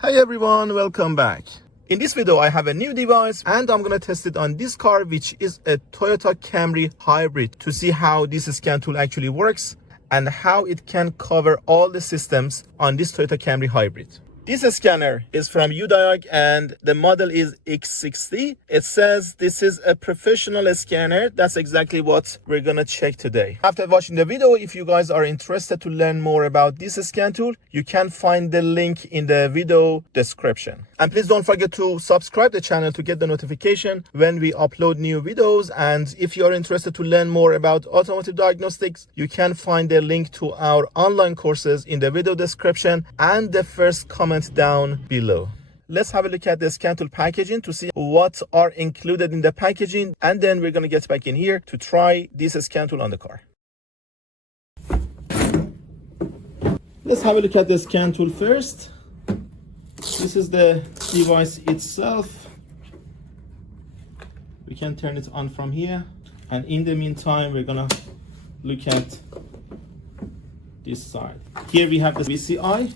Hey everyone, welcome back. In this video, I have a new device and I'm gonna test it on this car, which is a Toyota Camry Hybrid, to see how this scan tool actually works and how it can cover all the systems on this Toyota Camry Hybrid. This scanner is from Udiag and the model is X60. It says this is a professional scanner. That's exactly what we're gonna check today. After watching the video, if you guys are interested to learn more about this scan tool, you can find the link in the video description. And please don't forget to subscribe the channel to get the notification when we upload new videos. And if you are interested to learn more about automotive diagnostics, you can find the link to our online courses in the video description and the first comment down below. Let's have a look at the scan tool packaging to see what are included in the packaging, and then we're going to get back in here to try this scan tool on the car. Let's have a look at the scan tool first. This is the device itself. We can turn it on from here, and in the meantime we're gonna look at this side. Here we have the VCI,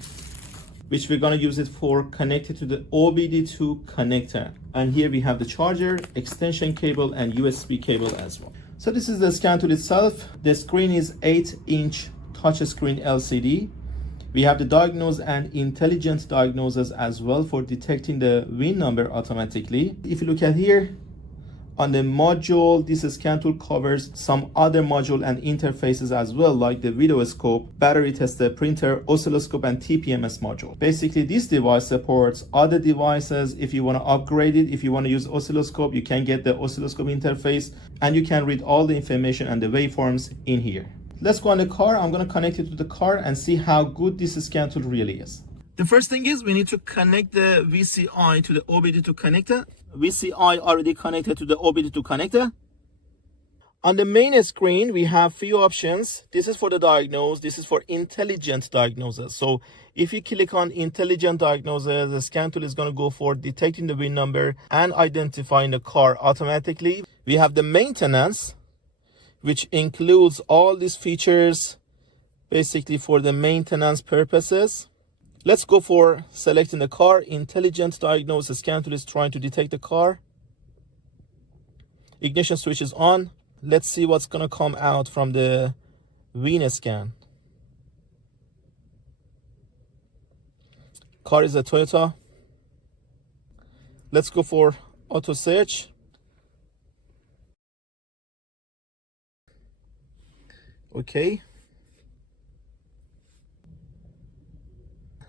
which we're gonna use it for connected to the OBD2 connector. And here we have the charger, extension cable, and USB cable as well. So this is the scan tool itself. The screen is 8-inch touchscreen LCD. We have the diagnose and intelligent diagnosis as well for detecting the VIN number automatically. If you look at here, on the module, this scan tool covers some other module and interfaces as well, like the video scope, battery tester, printer, oscilloscope, and TPMS module. Basically, this device supports other devices. If you want to upgrade it, if you want to use oscilloscope, you can get the oscilloscope interface, and you can read all the information and the waveforms in here. Let's go on the car. I'm going to connect it to the car and see how good this scan tool really is. The first thing is we need to connect the VCI to the OBD2 connector. VCI already connected to the OBD2 connector. On the main screen, we have few options. This is for the diagnose. This is for intelligent diagnosis. So if you click on intelligent diagnosis, the scan tool is going to go for detecting the VIN number and identifying the car automatically. We have the maintenance, which includes all these features basically for the maintenance purposes. Let's go for selecting the car. Intelligent diagnosis scan tool is trying to detect the car. Ignition switch is on. Let's see what's gonna come out from the VIN scan. Car is a Toyota. Let's go for auto search. Okay.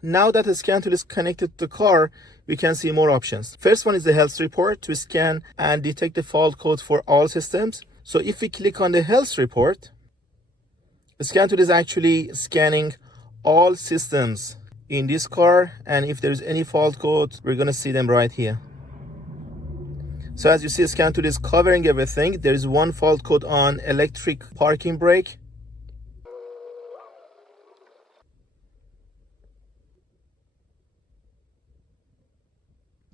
Now that the scan tool is connected to the car, we can see more options. First one is the health report to scan and detect the fault codes for all systems. So if we click on the health report, the scan tool is actually scanning all systems in this car, and if there's any fault code, we're gonna see them right here. So as you see, the scan tool is covering everything. There is one fault code on electric parking brake.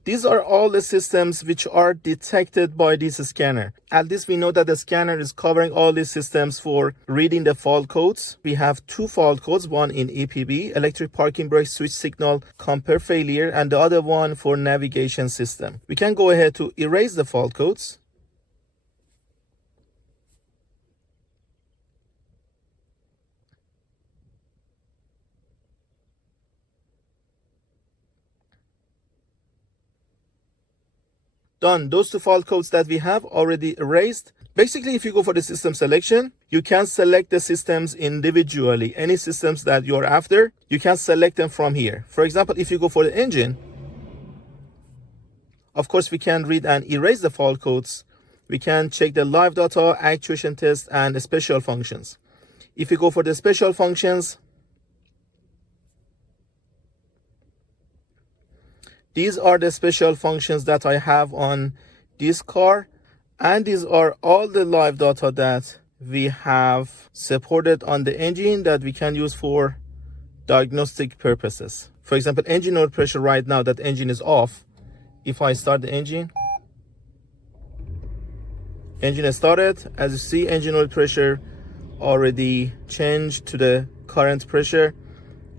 These are all the systems which are detected by this scanner. At least we know that the scanner is covering all these systems for reading the fault codes. We have two fault codes, one in EPB, electric parking brake switch signal compare failure, and the other one for navigation system. We can go ahead to erase the fault codes. Done. Those two fault codes that we have already erased. Basically, if you go for the system selection, you can select the systems individually. Any systems that you're after, you can select them from here. For example, if you go for the engine, of course, we can read and erase the fault codes. We can check the live data, actuation test, and the special functions. If you go for the special functions, these are the special functions that I have on this car, and these are all the live data that we have supported on the engine that we can use for diagnostic purposes. For example, engine oil pressure right now, that engine is off. If I start the engine is started. As you see, engine oil pressure already changed to the current pressure,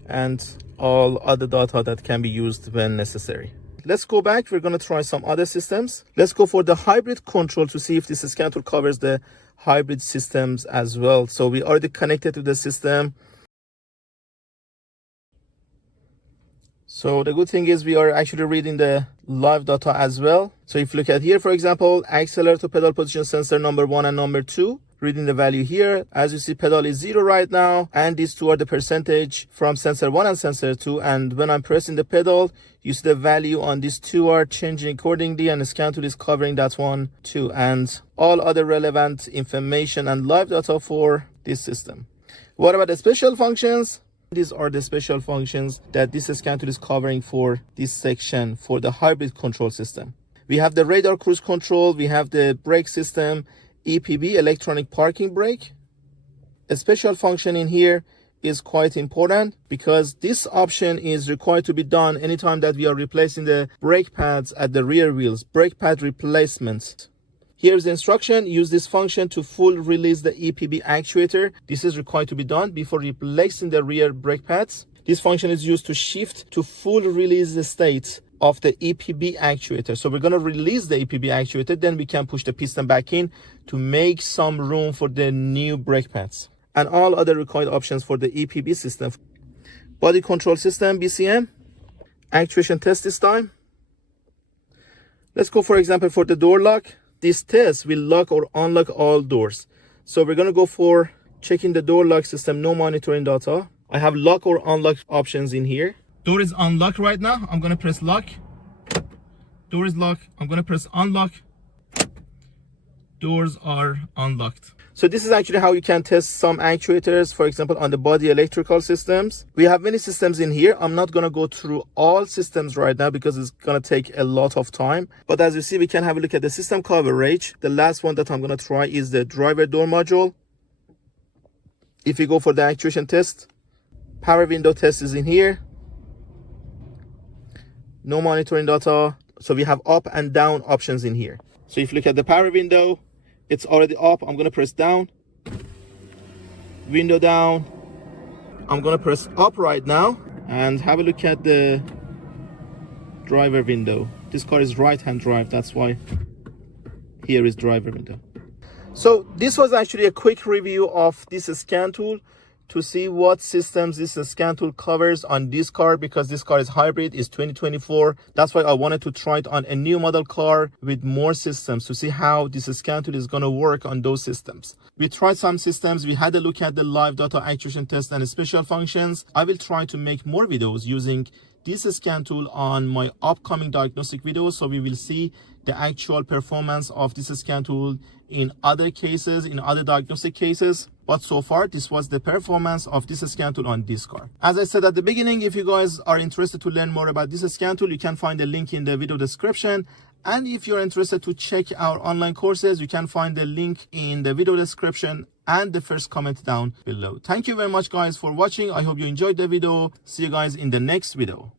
and all other data that can be used when necessary. Let's go back. We're going to try some other systems. Let's go for the hybrid control to see if this scan tool covers the hybrid systems as well. So we already connected to the system. So the good thing is we are actually reading the live data as well. So if you look at here, for example, accelerator pedal position sensor number 1 and number 2, reading the value here. As you see, pedal is 0 right now, and these two are the percentage from sensor 1 and sensor 2. And when I'm pressing the pedal, you see the value on these two are changing accordingly, and the scan tool is covering that one too, and all other relevant information and live data for this system. What about the special functions? These are the special functions that this scan tool is covering for this section for the hybrid control system. We have the radar cruise control, we have the brake system, EPB, electronic parking brake. A special function in here is quite important because this option is required to be done anytime that we are replacing the brake pads at the rear wheels, brake pad replacements. Here's the instruction. Use this function to full release the EPB actuator. This is required to be done before replacing the rear brake pads. This function is used to shift to full release the state of the EPB actuator. So we're going to release the EPB actuator, then we can push the piston back in to make some room for the new brake pads. And all other required options for the EPB system. Body control system, BCM. Actuation test this time. Let's go, for example, for the door lock. This test will lock or unlock all doors. So we're going to go for checking the door lock system, no monitoring data. I have lock or unlock options in here. Door is unlocked right now. I'm going to press lock. Door is locked. I'm going to press unlock. Doors are unlocked. So this is actually how you can test some actuators, for example, on the body electrical systems. We have many systems in here. I'm not going to go through all systems right now because it's going to take a lot of time. But as you see, we can have a look at the system coverage. The last one that I'm going to try is the driver door module. If you go for the actuation test, power window test is in here. No monitoring data. So we have up and down options in here. So if you look at the power window, it's already up. I'm going to press down. Window down. I'm going to press up right now and have a look at the driver window. This car is right-hand drive. That's why here is driver window. So this was actually a quick review of this scan tool to see what systems this scan tool covers on this car, because this car is hybrid, is 2024. That's why I wanted to try it on a new model car with more systems to see how this scan tool is going to work on those systems. We tried some systems. We had a look at the live data actuation test and special functions. I will try to make more videos using this scan tool on my upcoming diagnostic videos, so we will see the actual performance of this scan tool in other cases, in other diagnostic cases. But so far, this was the performance of this scan tool on this car. As I said at the beginning, if you guys are interested to learn more about this scan tool, you can find the link in the video description. And if you're interested to check our online courses, you can find the link in the video description and the first comment down below. Thank you very much, guys, for watching. I hope you enjoyed the video. See you guys in the next video.